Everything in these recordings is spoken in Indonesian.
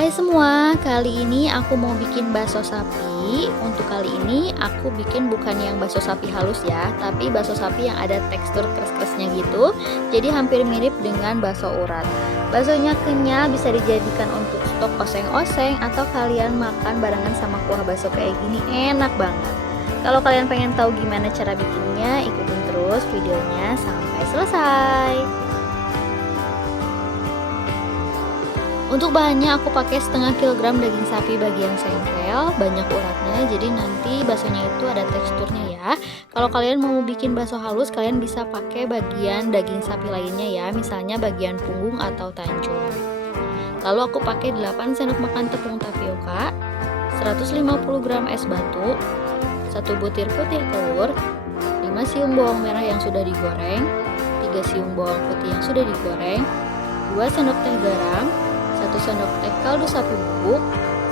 Hai semua, kali ini aku mau bikin bakso sapi. Untuk kali ini aku bikin bukan yang bakso sapi halus ya, tapi bakso sapi yang ada tekstur keras-kerasnya gitu. Jadi hampir mirip dengan bakso urat. Baksonya kenyal, bisa dijadikan untuk stok oseng-oseng atau kalian makan barengan sama kuah bakso kayak gini, enak banget. Kalau kalian pengen tahu gimana cara bikinnya, ikutin terus videonya sampai selesai. Untuk bahannya aku pakai setengah kilogram daging sapi bagian sengkel, banyak uratnya, jadi nanti baksonya itu ada teksturnya ya. Kalau kalian mau bikin bakso halus, kalian bisa pakai bagian daging sapi lainnya ya, misalnya bagian punggung atau tanjung. Lalu aku pakai 8 sendok makan tepung tapioka, 150 gram es batu, 1 butir putih telur, 5 siung bawang merah yang sudah digoreng, 3 siung bawang putih yang sudah digoreng, 2 sendok teh garam, 1 sendok teh kaldu sapi bubuk,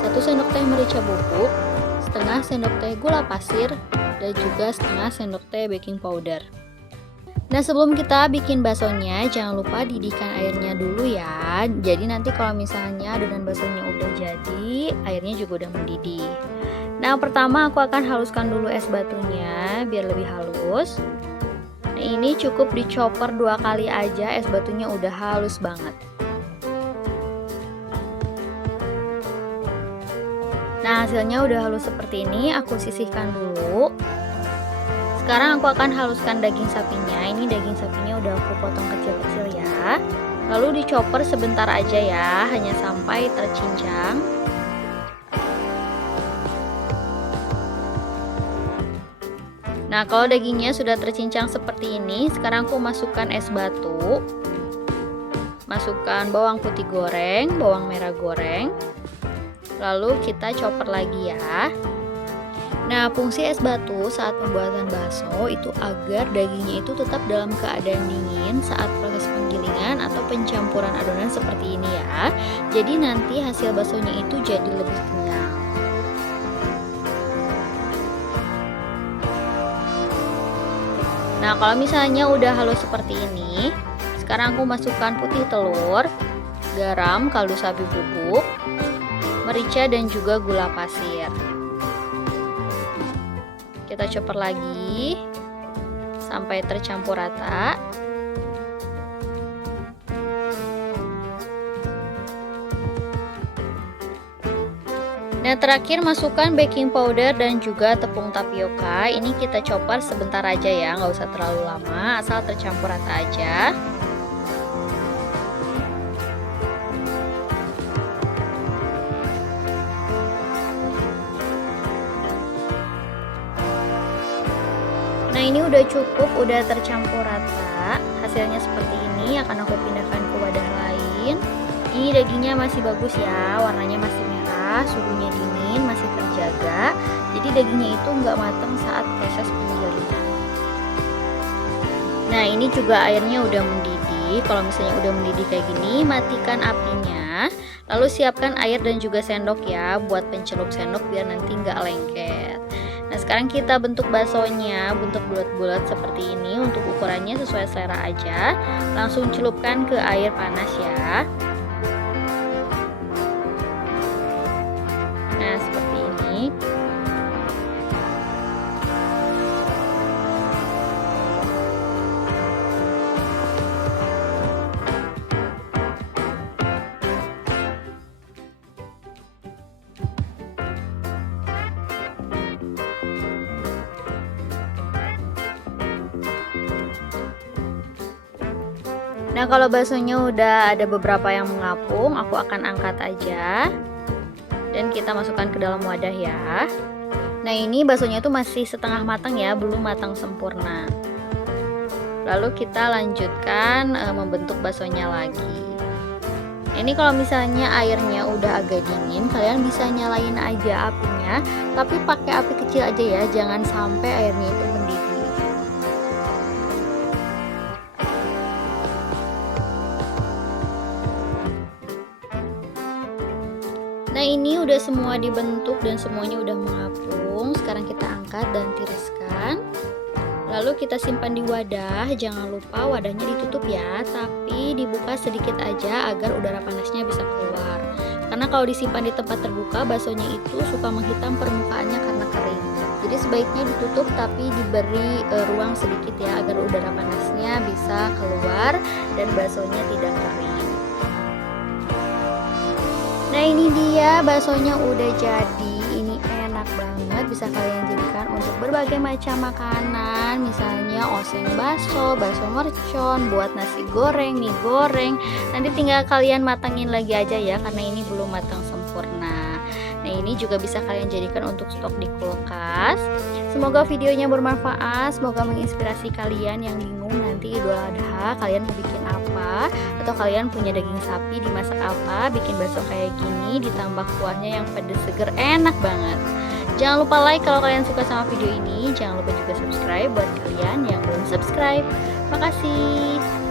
1 sendok teh merica bubuk, setengah sendok teh gula pasir, dan juga setengah sendok teh baking powder. Nah, sebelum kita bikin baksonya, jangan lupa didihkan airnya dulu ya. Jadi nanti kalau misalnya adonan baksonya udah jadi, airnya juga udah mendidih. Nah, pertama aku akan haluskan dulu es batunya biar lebih halus. Nah, ini cukup dicoper 2 kali aja, es batunya udah halus banget. Nah, hasilnya udah halus seperti ini, aku sisihkan dulu. Sekarang aku akan haluskan daging sapinya. Ini daging sapinya udah aku potong kecil-kecil ya. Lalu dicoper sebentar aja ya, hanya sampai tercincang. Nah, kalau dagingnya sudah tercincang seperti ini, sekarang aku masukkan es batu. Masukkan bawang putih goreng, bawang merah goreng. Lalu kita chopper lagi ya. Nah, fungsi es batu saat pembuatan bakso itu agar dagingnya itu tetap dalam keadaan dingin saat proses penggilingan atau pencampuran adonan seperti ini ya. Jadi nanti hasil baksonya itu jadi lebih kenyal. Nah, kalau misalnya udah halus seperti ini, sekarang aku masukkan putih telur, garam, kaldu sapi bubuk, merica dan juga gula pasir. Kita chopper lagi sampai tercampur rata. Nah, terakhir masukkan baking powder dan juga tepung tapioka. Ini kita chopper sebentar aja ya, nggak usah terlalu lama, asal tercampur rata aja. Nah, ini udah cukup, udah tercampur rata. Hasilnya seperti ini, akan aku pindahkan ke wadah lain. Ini dagingnya masih bagus ya, warnanya masih merah, suhunya dingin, masih terjaga. Jadi dagingnya itu nggak matang saat proses penggilingan. Nah, ini juga airnya udah mendidih. Kalau misalnya udah mendidih kayak gini, matikan apinya. Lalu siapkan air dan juga sendok ya, buat pencelup sendok biar nanti nggak lengket. Nah, sekarang kita bentuk baksonya, bentuk bulat-bulat seperti ini. Untuk ukurannya sesuai selera aja. Langsung celupkan ke air panas ya. Nah, seperti ini. Nah, kalau baksonya udah ada beberapa yang mengapung, aku akan angkat aja. Dan kita masukkan ke dalam wadah ya. Nah, ini baksonya tuh masih setengah matang ya, belum matang sempurna. Lalu kita lanjutkan membentuk baksonya lagi. Ini kalau misalnya airnya udah agak dingin, kalian bisa nyalain aja apinya, tapi pakai api kecil aja ya, jangan sampai airnya itu mendidih. Nah, ini udah semua dibentuk dan semuanya udah mengapung. Sekarang kita angkat dan tiriskan. Lalu kita simpan di wadah. Jangan lupa wadahnya ditutup ya, tapi dibuka sedikit aja agar udara panasnya bisa keluar. Karena kalau disimpan di tempat terbuka, baksonya itu suka menghitam permukaannya karena kering. Jadi sebaiknya ditutup tapi diberi ruang sedikit ya agar udara panasnya bisa keluar dan baksonya tidak kering. Nah ini dia baksonya udah jadi. Ini enak banget, bisa kalian jadikan untuk berbagai macam makanan, misalnya oseng bakso, bakso mercon, buat nasi goreng, mie goreng. Nanti tinggal kalian matangin lagi aja ya karena ini belum matang sempurna. Nah ini juga bisa kalian jadikan untuk stok di kulkas. Semoga videonya bermanfaat, semoga menginspirasi kalian yang bingung nanti Idul Adha kalian mau bikin apa, atau kalian punya daging sapi dimasak apa, bikin bakso kayak gini ditambah kuahnya yang pedes seger enak banget. Jangan lupa like kalau kalian suka sama video ini, jangan lupa juga subscribe buat kalian yang belum subscribe. Makasih.